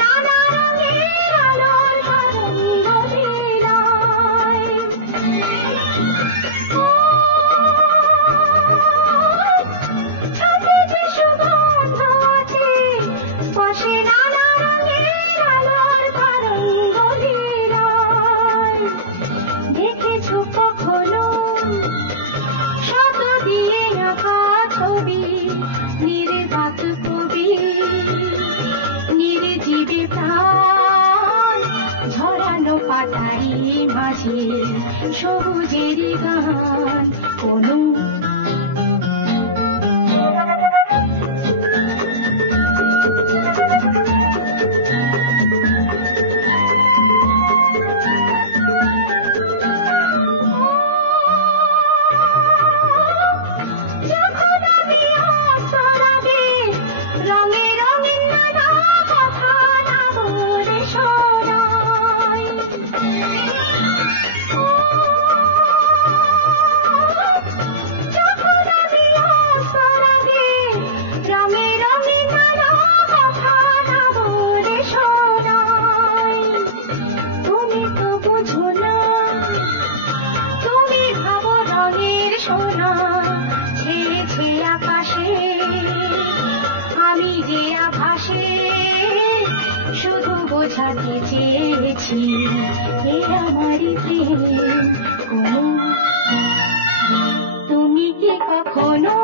নানা রঙের আলোর তরঙ্গ লীলায়। ছাদে যে সুগন্ধ আছে, স্পর্শে নানা রঙের আলোর তরঙ্গ লীলায়। দেখেছো কখনো শত দিয়ে আঁকা ছবি, নির্বাক কবি, নির্জীবে প্রাণ ঝরানো পাতারি মাঝে সবুজেরই গান। কোনো যখন আমি অস্তরাগে রঙে রঙিন নানা কথা না বলে শোনাই। যখন আমি অস্তরাগে রঙে রঙিন নানা কথা না বলে শোনাই। তুমি তো বুঝো না, তুমি ভাবো রঙের সোনা ছেয়েছে আকাশে, আমি যে আভাসে শুধু বোঝাতে চেয়েছি এ আমারই প্রেম। তুমি কি কখনো